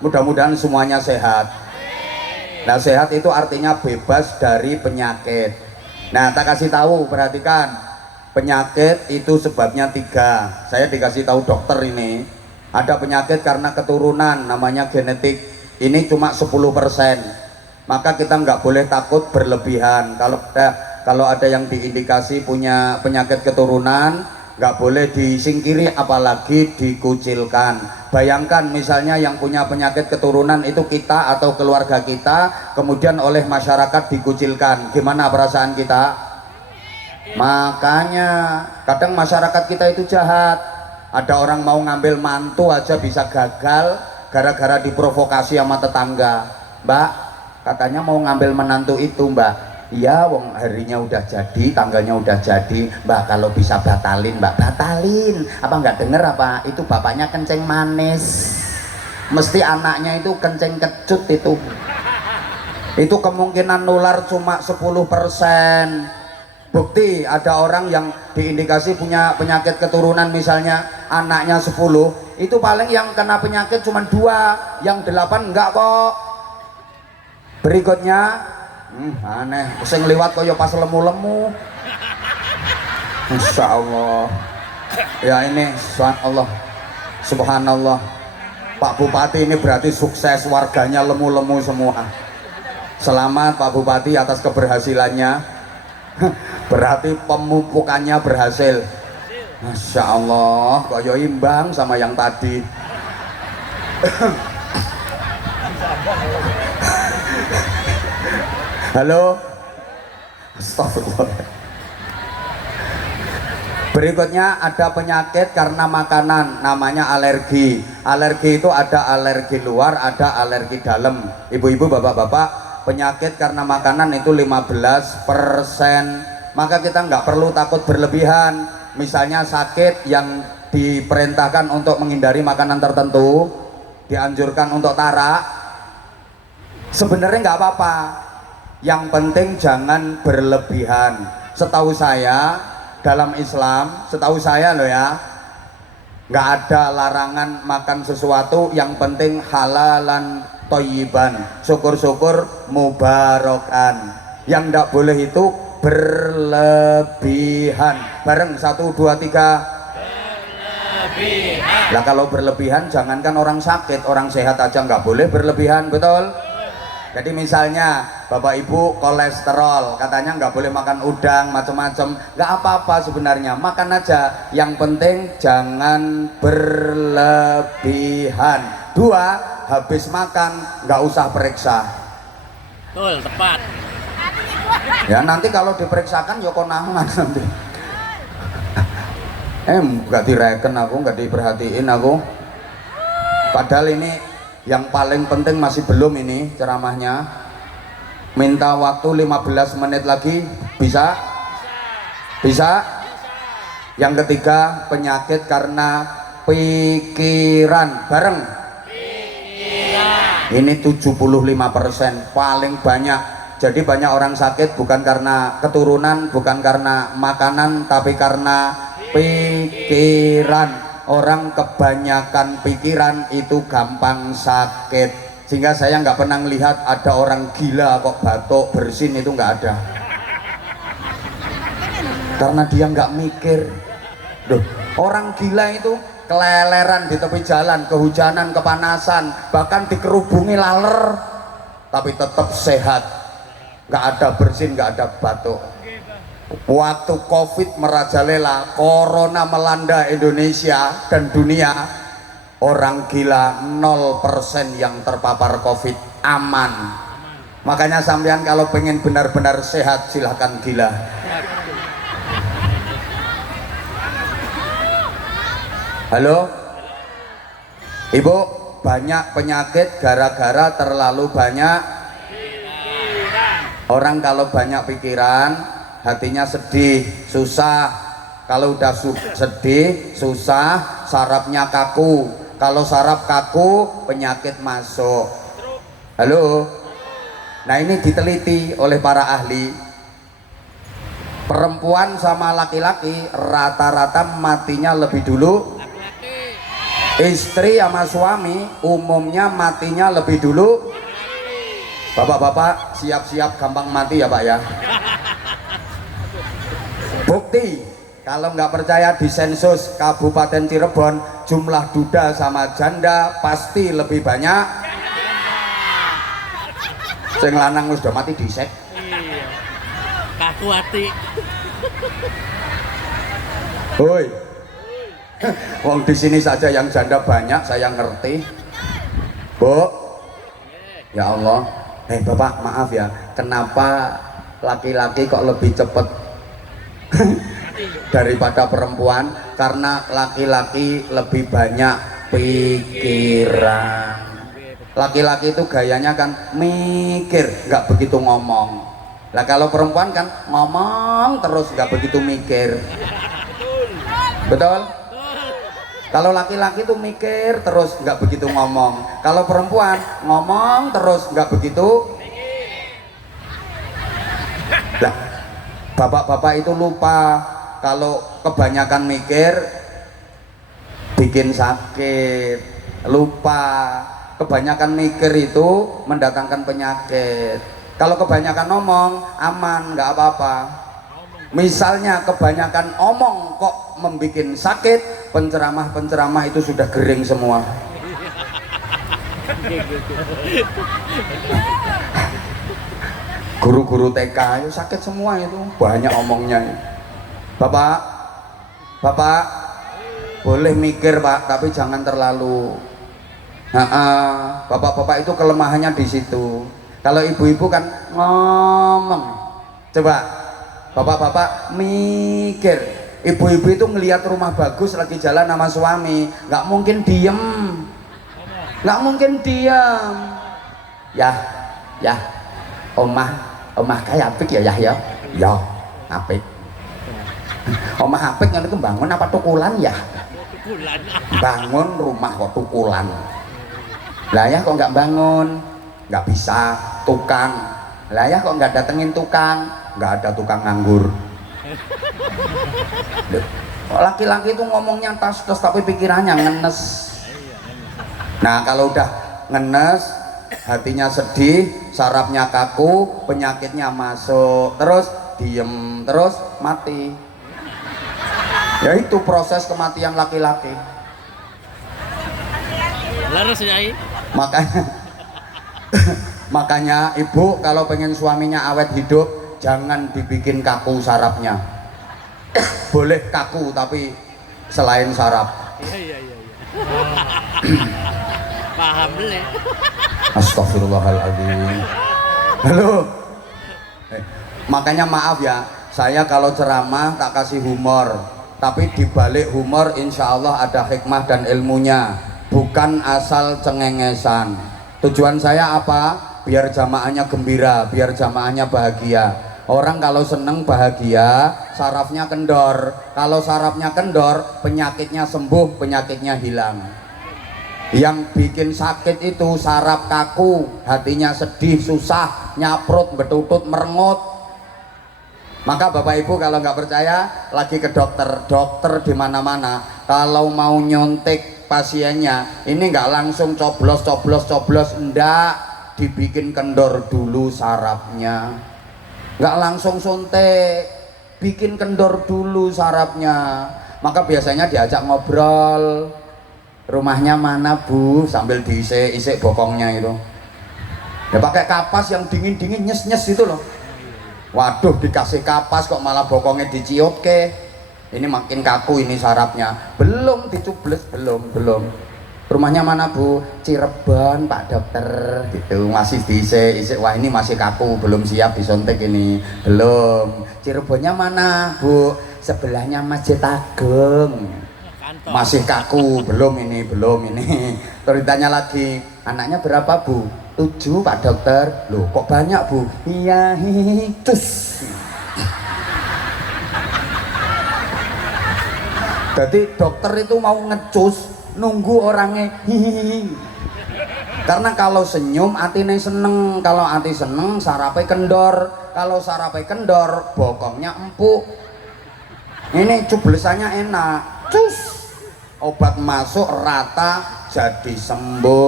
Mudah-mudahan semuanya sehat. Nah, sehat itu artinya bebas dari penyakit. Nah, tak kasih tahu, perhatikan. Penyakit itu sebabnya 3. Saya dikasih tahu dokter ini. Ada penyakit karena keturunan, namanya genetik. Ini cuma 10%. Maka kita nggak boleh takut berlebihan. Kalau ada yang diindikasi punya penyakit keturunan, nggak boleh disingkiri apalagi dikucilkan. Bayangkan misalnya yang punya penyakit keturunan itu kita atau keluarga kita, kemudian oleh masyarakat dikucilkan, gimana perasaan kita? Makanya kadang masyarakat kita itu jahat. Ada orang mau ngambil mantu aja bisa gagal gara-gara diprovokasi sama tetangga. Mbak, katanya mau ngambil menantu itu, Mbak. Iya, wong harinya udah jadi, tanggalnya udah jadi. Mbak, kalau bisa batalin, Mbak, batalin. Apa nggak denger apa? Itu bapaknya kenceng manis. Mesti anaknya itu kenceng kecut itu. Itu kemungkinan nular cuma 10%. Bukti ada orang yang diindikasi punya penyakit keturunan, misalnya anaknya 10, itu paling yang kena penyakit cuma 2, yang 8 enggak kok. Berikutnya aneh, sing liwat kaya pas lemu-lemu. Insya Allah. Ya ini subhanallah. Subhanallah. Pak Bupati ini berarti sukses, warganya lemu-lemu semua. Selamat Pak Bupati atas keberhasilannya. Berarti pemupukannya berhasil. Masya Allah, kaya imbang sama yang tadi. Halo. Astagfirullah. Berikutnya ada penyakit karena makanan, namanya alergi. Alergi itu ada alergi luar, ada alergi dalam. Ibu-ibu, bapak-bapak, penyakit karena makanan itu 15%. Maka kita nggak perlu takut berlebihan. Misalnya sakit yang diperintahkan untuk menghindari makanan tertentu, dianjurkan untuk tarak, sebenarnya nggak apa-apa. Yang penting jangan berlebihan. Setahu saya dalam Islam, setahu saya loh ya, nggak ada larangan makan sesuatu, yang penting halalan thayyiban, syukur-syukur mubarakan. Yang nggak boleh itu berlebihan. Bareng 1, 2, 3. Berlebihan. Lah kalau berlebihan jangankan orang sakit, orang sehat aja nggak boleh berlebihan, betul? Jadi misalnya bapak ibu kolesterol, katanya nggak boleh makan udang macam-macam. Nggak apa-apa sebenarnya, makan aja. Yang penting jangan berlebihan. 2, habis makan nggak usah periksa. Betul, tepat. Ya nanti kalau diperiksakan ya konangan nanti. Nggak direken aku, nggak diperhatiin aku. Padahal ini yang paling penting masih belum ini ceramahnya. Minta waktu 15 menit lagi, bisa? Bisa? Yang ketiga, penyakit karena pikiran. Bareng? Pikiran. Ini 75% paling banyak. Jadi banyak orang sakit bukan karena keturunan, bukan karena makanan, tapi karena pikiran. Orang kebanyakan pikiran itu gampang sakit. Sehingga saya nggak pernah melihat ada orang gila kok batuk bersin, itu nggak ada. Karena dia nggak mikir. Loh, orang gila itu keleleran di tepi jalan, kehujanan, kepanasan, bahkan dikerubungi laler, tapi tetap sehat. Nggak ada bersin, nggak ada batuk. Waktu COVID merajalela, corona melanda Indonesia dan dunia, orang gila 0% yang terpapar COVID, aman. Makanya sampean kalau pengen benar-benar sehat, silahkan gila. Halo Ibu, banyak penyakit gara-gara terlalu banyak. Orang kalau banyak pikiran, hatinya sedih, susah. Kalau udah sedih, susah, sarafnya kaku. Kalau saraf kaku, penyakit masuk. Halo. Nah ini diteliti oleh para ahli. Perempuan sama laki-laki rata-rata matinya lebih dulu. Istri sama suami umumnya matinya lebih dulu. Bapak-bapak siap-siap gampang mati ya Pak ya. Bukti, kalau nggak percaya di sensus Kabupaten Cirebon jumlah duda sama janda pasti lebih banyak. Sing lanang wis do mati dhisik. Iya. Kaku hati. Hoi. Wong di sini saja yang janda banyak, saya ngerti. Bu. Ya Allah. Bapak, maaf ya. Kenapa laki-laki kok lebih cepat daripada perempuan? Karena laki-laki lebih banyak pikiran. Laki-laki itu gayanya kan mikir, nggak begitu ngomong. Lah kalau perempuan kan ngomong terus, nggak begitu mikir. Betul? Kalau laki-laki itu mikir terus, nggak begitu ngomong. Kalau perempuan ngomong terus, nggak begitu. Lah, bapak-bapak itu lupa kalau kebanyakan mikir bikin sakit. Lupa kebanyakan mikir itu mendatangkan penyakit. Kalau kebanyakan ngomong aman, nggak apa-apa. Misalnya kebanyakan omong kok membikin sakit, penceramah-penceramah itu sudah kering semua. Guru-guru TK itu sakit semua, itu banyak omongnya. Bapak, bapak boleh mikir Pak, tapi jangan terlalu. Bapak-bapak itu kelemahannya di situ. Kalau ibu-ibu kan ngomong. Coba bapak-bapak mikir. Ibu-ibu itu ngelihat rumah bagus lagi jalan sama suami, nggak mungkin diem, nggak mungkin diem. Ya, omah kayak apik ya ya, apik. Omah apik yang itu bangun apa tukulan ya? Bangun rumah kok tukulan. Lah ya kok nggak bangun, nggak bisa tukang. Lah ya kok nggak datengin tukang, nggak ada tukang nganggur. Laki-laki itu ngomongnya tas-tas tapi pikirannya ngenes. Nah kalau udah ngenes, hatinya sedih, sarafnya kaku, penyakitnya masuk, terus diem, terus mati. Ya itu proses kematian laki-laki. Laras Nyai. Makanya ibu kalau pengen suaminya awet hidup, jangan dibikin kaku sarafnya. Boleh kaku tapi selain saraf. Iya. Paham le. Astagfirullahaladzim. Halo. Makanya maaf ya, saya kalau ceramah tak kasih humor, tapi dibalik humor insya Allah ada hikmah dan ilmunya, bukan asal cengengesan. Tujuan saya apa? Biar jamaahnya gembira, biar jamaahnya bahagia. Orang kalau seneng bahagia, sarafnya kendor. Kalau sarafnya kendor, penyakitnya sembuh, penyakitnya hilang. Yang bikin sakit itu saraf kaku, hatinya sedih, susah, nyaprut, betutut, merengut. Maka Bapak Ibu kalau nggak percaya, lagi ke dokter. Dokter di mana-mana kalau mau nyontek pasiennya, ini nggak langsung coblos, enggak, dibikin kendor dulu sarafnya. Nggak langsung suntik, bikin kendor dulu sarafnya. Maka biasanya diajak ngobrol, rumahnya mana Bu, sambil diisik-isik bokongnya itu. Ya pakai kapas yang dingin-dingin, nyes-nyes itu loh. Waduh, dikasih kapas kok malah bokongnya diciut ke. Ini makin kaku ini sarafnya. Belum dicubles, belum. Rumahnya mana Bu? Cirebon Pak Dokter, gitu. Masih diisik-isik. Wah ini masih kaku, belum siap disontek ini. Belum. Cirebonnya mana Bu? Sebelahnya Masjid Agung. Masih kaku, belum ini. Terus ditanya lagi, anaknya berapa Bu? 7 Pak Dokter. Loh kok banyak Bu? Iya, cus. Jadi dokter itu mau ngecus, nunggu orangnya hihihi. Karena kalau senyum atine seneng, kalau hati seneng sarafnya kendor, kalau sarafnya kendor bokongnya empuk. Ini cublesannya enak, cus. obat masuk rata jadi sembuh.